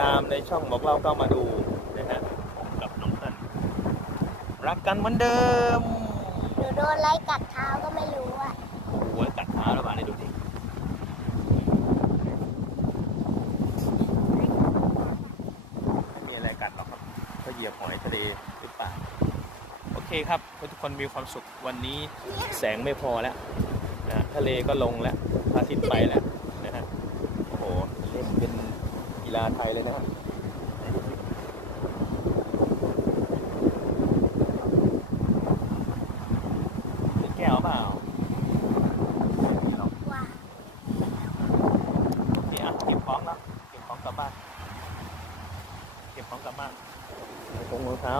ตามในช่องบอกเราก็มาดูนะฮะผมกับน้องฮันรักกันเหมือนเดิมหนูโดนไล่กัดเท้าก็ไม่รู้อะโอ้โหกัดเท้าแล้วมาเนี่ยดูดิไม่มีอะไรกัดหรอกครับเขาเหยียบหอยทะเลหรือเปล่าโอเคครับทุกคนมีความสุขวันนี้แสงไม่พอแล้วนะฮะทะเลก็ลงแล้วพระอาทิตย์ไปแล้ว กีฬาไทยเลยนะฮะเป็นแก้วเปล่านี่อะเก็บของแล้วเก็บของกลับบ้าน เก็บของกลับบ้านตรงรองเท้า